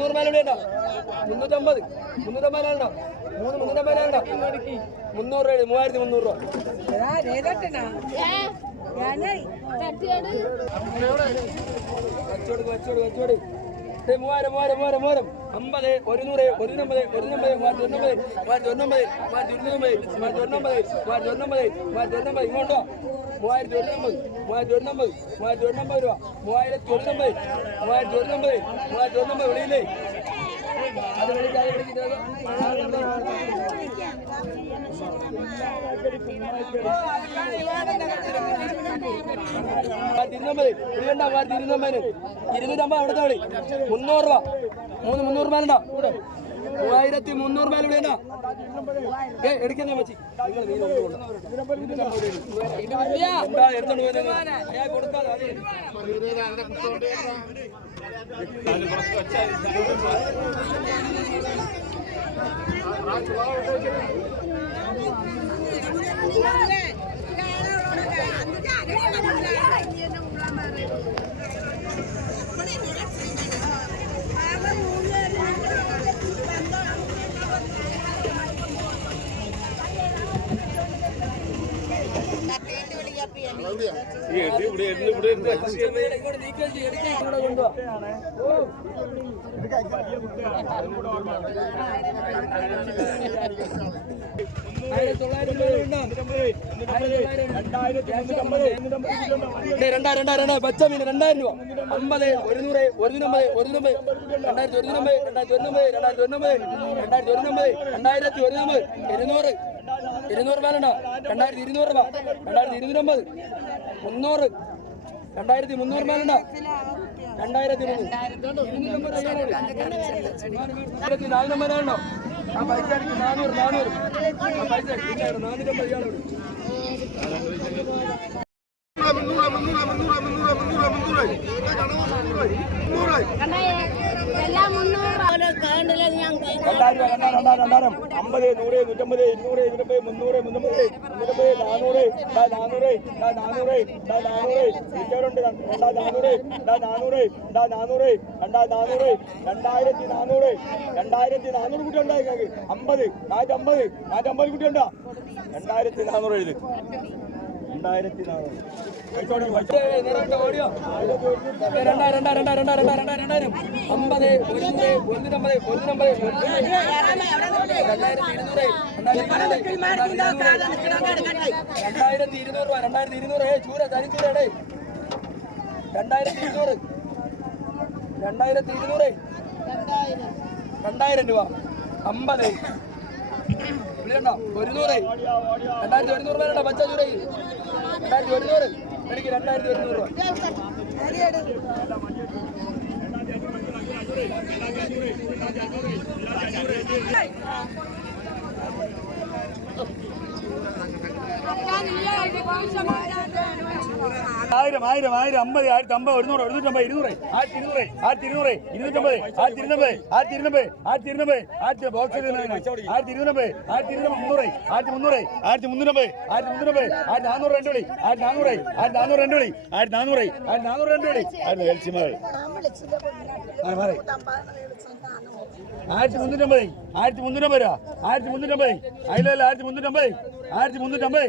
മുന്നൂറ് മേലെ ഉണ്ടാവും മുന്നൂറ്റമ്പത്. മുന്നൂറ്റമ്പത് ഉണ്ടോ? മൂന്ന് മുന്നൂറ്റമ്പത് ഉണ്ടോ? മുന്നൂറ് രൂപ മൂവായിരത്തി മുന്നൂറ് രൂപ. വെച്ചോട് വെച്ചോട് വെച്ചോട് മൂവായിരം മൂവായിരം മൂവായിരം മൂവായിരം. അമ്പത് ഒരുന്നൂറ് ഒരുന്നമ്പത് ഒരുന്നമ്പത് മൂവായിരത്തി ഒന്നമ്പത് മൂവായിരത്തി ഒന്നമ്പത് മൂവായിരത്തി ഒന്നമ്പത് മൂവായിരത്തി ഒന്നമ്പത് മൂവായിരത്തി ഒന്നമ്പത് ഇങ്ങോട്ടോ. മൂവായിരത്തി ഒരുന്നമ്പത് മൂവായിരത്തി ഒരുന്നമ്പത് മൂവായിരത്തി ഒരുന്നമ്പത് രൂപ. മൂവായിരത്തി ഒരുന്നമ്പത് മൂവായിരത്തി ഒരുന്നമ്പത് മൂവായിരത്തി ഒന്നമ്പത് വെളിയില്ലേ അത് വിളിക്കാതെ ഇരുന്നൂറ്റമ്പത് ഇരിക്കണ്ട മൂവായിരത്തി ഇരുന്നൂറ്റമ്പതിന് ഇരുന്നൂറ്റമ്പത് അവിടുത്തെ വിളി മുന്നൂറ് രൂപ മൂന്ന് മുന്നൂറ് മേലുണ്ടോ മൂവായിരത്തി മുന്നൂറ് മേലെ വിളിയണ്ട ഏ എടുക്കുന്ന മച്ചി കൊടുക്കാതെ അത് ഇങ്ങോട്ട് നീക്കം ചെയ്യ്, എടുക്ക്, ഇങ്ങോട്ട് കൊണ്ടുവാ. ഓ. ആയിരത്തി തൊള്ളായിരം രൂപ ഉണ്ടോ? ആയിരത്തി തൊള്ളായിരം. ദേ, രണ്ടായിരം രണ്ടായിരം രണ്ടായിരം പച്ച മീൻ രണ്ടായിരം രൂപ അമ്പത് ഒരുന്നൂറ് ഒരുന്നൂറ് ഒരുന്നൂറ് രണ്ടായിരത്തി ഒരുന്നൂറ് രണ്ടായിരത്തി ഒരുന്നൂറ് രണ്ടായിരത്തി ഒരുന്നൂറ് രണ്ടായിരത്തി ഒരുന്നൂറ് രണ്ടായിരത്തി ഒരുന്നൂറ് ഇരുന്നൂറ് ഇരുന്നൂറ് മേലുണ്ടോ രണ്ടായിരത്തി ഇരുന്നൂറ് രൂപ. രണ്ടായിരത്തി ഇരുന്നൂറ്റമ്പത്. മുന്നൂറ്. രണ്ടായിരത്തി മുന്നൂറ് മേലുണ്ടോ രണ്ടായിരത്തി ഇരുന്നൂറ്റി നാനൂറ് മേലാണോ ആ പൈസ അടിക്കും. നാനൂറ് നാനൂറ്. ആ പൈസ നാനൂറ്റമ്പത് ഇയാളോട് രണ്ടായിരം രണ്ടായിരം രണ്ടായിരം രണ്ടായിരം. അമ്പത് നൂറ് നൂറ്റമ്പത് ഇരുന്നൂറ് ഇരുന്നൂറ് മുന്നൂറ് മുന്നൂറ് മുന്നൂറ്റമ്പത് നാനൂറ് നാനൂറ് നാനൂറ് നാനൂറ്. ഇച്ചവരുണ്ട് രണ്ടാ നാനൂറ് നാനൂറ് നാനൂറ് രണ്ടാ നാനൂറ് രണ്ടായിരത്തി നാനൂറ് രണ്ടായിരത്തി കുട്ടി ഉണ്ടോ രണ്ടായിരത്തി നാനൂറ് എഴുതി. രണ്ടായിരത്തി രണ്ടായിരത്തി ഇരുന്നൂറ്. രണ്ടായിരത്തി ഇരുന്നൂറ്. രണ്ടായിരം രൂപ. അമ്പത്. വിളിയണ്ടോ ഒരുന്നൂറ്. രണ്ടായിരത്തി ഒരുന്നൂറ് പേരുണ്ടോ? പച്ച ചൂര രണ്ടായിരത്തി ഒരുന്നൂറ്. എനിക്ക് രണ്ടായിരത്തി ഒരുന്നൂറ് രൂപ. ആയിരം ആയിരം ആയിരം അമ്പത് ആയിരത്തി അമ്പത് ഒരുന്നൂറ് ഒരുന്നൂറ്റമ്പത് ഇരുന്നൂറ് ആയിരത്തി ഇരുന്നൂറ് ആയിരത്തി ഇരുന്നൂറ് ഇരുന്നൂറ്റമ്പത് ആയിരത്തി ഇരുന്നൂറ് ആയിരത്തി ഇരുന്നൂറ് ആയിരത്തി ഇരുന്നൂറ് ആയിരത്തി ബോക്സ് ആയിരത്തി ഇരുന്നൂറ് ആയിരത്തി ഇരുന്നൂറ് മുന്നൂറ് ആയിരത്തി മുന്നൂറ് ആയിരത്തി മുന്നൂറ്റമ്പത് ആയിരത്തി മുന്നൂറ്റമ്പത് ആയിരത്തി നാനൂറ് രണ്ട് വിളി ആയിരത്തി നാനൂറ് ആയിരത്തി നാനൂറ് രണ്ട് വിളി ആയിരത്തി നാനൂറ് ആയിരത്തി നാനൂറ് രണ്ട് വിളി ആയിരത്തി എൽസിമാർ ആയിരത്തി മുന്നൂറ്റമ്പത് ആയിരത്തി മുന്നൂറ്റമ്പത് ആയിരത്തി മുന്നൂറ്റമ്പത് അതിലല്ല ആയിരത്തി മുന്നൂറ്റമ്പത് ആയിരത്തി മുന്നൂറ്റമ്പത്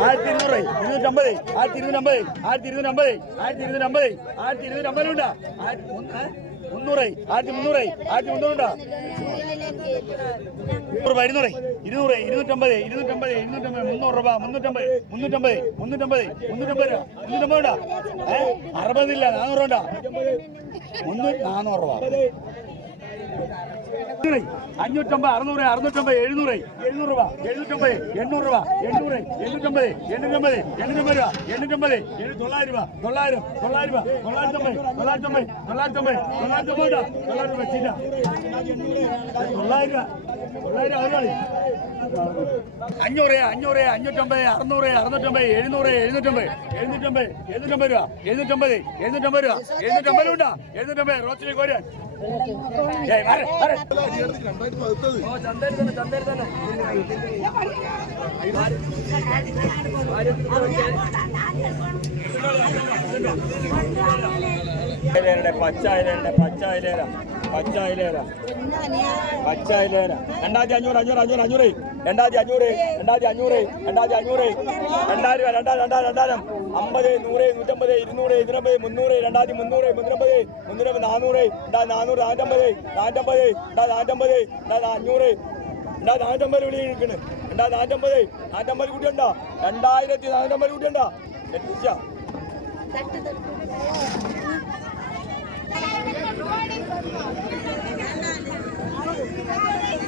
ആയിരത്തി ഇരുന്നൂറ് ഇരുന്നൂറ്റമ്പത് ആയിരത്തി ഇരുന്നൂറ്റമ്പത് ആയിരത്തി ഇരുന്നൂറ്റമ്പത് ആയിരത്തി ഇരുന്നൂറ്റമ്പത് ആയിരത്തി ഇരുന്നൂറ്റമ്പത് ഉണ്ടാ. മുന്നൂറ് ആയിരത്തി മുന്നൂറ് ആയിരത്തി മുന്നൂറുണ്ടാ നൂറ് രൂപ ഇരുന്നൂറ് ഇരുന്നൂറ് ഇരുന്നൂറ്റമ്പത് ഇരുന്നൂറ്റമ്പത് ഇരുന്നൂറ്റമ്പത് മുന്നൂറ് രൂപ മുന്നൂറ്റമ്പത് മുന്നൂറ്റമ്പത് മുന്നൂറ്റമ്പത് മുന്നൂറ്റമ്പത് രൂപ മുന്നൂറ്റമ്പത് ഏ? അറുപതില്ല നാനൂറ് മുന്നൂറ്റി നാനൂറ് രൂപ. അഞ്ഞൂറ്റമ്പത് അറുന്നൂറ് അറുന്നൂറ്റമ്പത് എഴുന്നൂറ് എഴുന്നൂറ് രൂപ. എഴുന്നൂറ്റമ്പത് എണ്ണൂറ് രൂപ. എണ്ണൂറ് എണ്ണൂറ്റമ്പത് എണ്ണൂറ്റമ്പത് എണ്ണൂറ്റമ്പത് രൂപ. എണ്ണൂറ്റമ്പത് എണ്ണൂ തൊള്ളായിരം രൂപ. തൊള്ളായിരം തൊള്ളായിരം രൂപ. തൊള്ളായിരത്തമ്പത് തൊള്ളായിരത്തമ്പത് തൊള്ളായിരത്തമ്പത് തൊള്ളായിരത്തമ്പത് തൊള്ളായിരം രൂപ തൊള്ളായിരം രൂപ. തൊള്ളായിരം അവരാളി അഞ്ഞൂറ് അഞ്ഞൂറ് അഞ്ഞൂറ്റമ്പത് അറുന്നൂറ് അറുന്നൂറ്റമ്പത് എഴുന്നൂറ് എഴുന്നൂറ്റമ്പത് എഴുന്നൂറ്റമ്പത് എഴുന്നൂറ്റമ്പത് രൂപ എഴുന്നൂറ്റമ്പത് എഴുന്നൂറ്റമ്പത് രൂപ എഴുന്നൂറ്റമ്പത് ഉണ്ടാ? എഴുന്നൂറ്റമ്പത് റോച്ചിലേക്ക് കോരാൻ പച്ച അയിലേരുടെ പച്ച അയിലേര പച്ച അയിലേര പച്ച അയിലേര രണ്ടായിരത്തി അഞ്ഞൂറ് അഞ്ഞൂറ് അഞ്ഞൂറ് അഞ്ഞൂറ്. രണ്ടായിരത്തി അഞ്ഞൂറ് രണ്ടായിരത്തി അഞ്ഞൂറ് രണ്ടായിരത്തി അഞ്ഞൂറ്. രണ്ടായിരം രണ്ടായിരം രണ്ടായിരം രണ്ടായിരം. അമ്പത് നൂറ് നൂറ്റമ്പത് ഇരുന്നൂറ് ഇരുന്നൂറ് മുന്നൂറ് രണ്ടായിരത്തി മുന്നൂറ് മുന്നൂറ്റമ്പത് മുന്നൂറ്റമ്പത് നാനൂറ് രണ്ടാ നാനൂറ് നാനൂറ്റമ്പത് നാനൂറ്റമ്പത് രണ്ടാ നാനൂറ്റമ്പത് രണ്ടാ അഞ്ഞൂറ് രണ്ടാ നാനൂറ്റമ്പത് വിളി നിൽക്കണ് രണ്ടാ നാനൂറ്റമ്പത് നാനൂറ്റമ്പത് കുട്ടിയുണ്ടോ? രണ്ടായിരത്തി നാനൂറ്റമ്പത് കുട്ടിയുണ്ടോ? എത്തിച്ചാ. Thank you.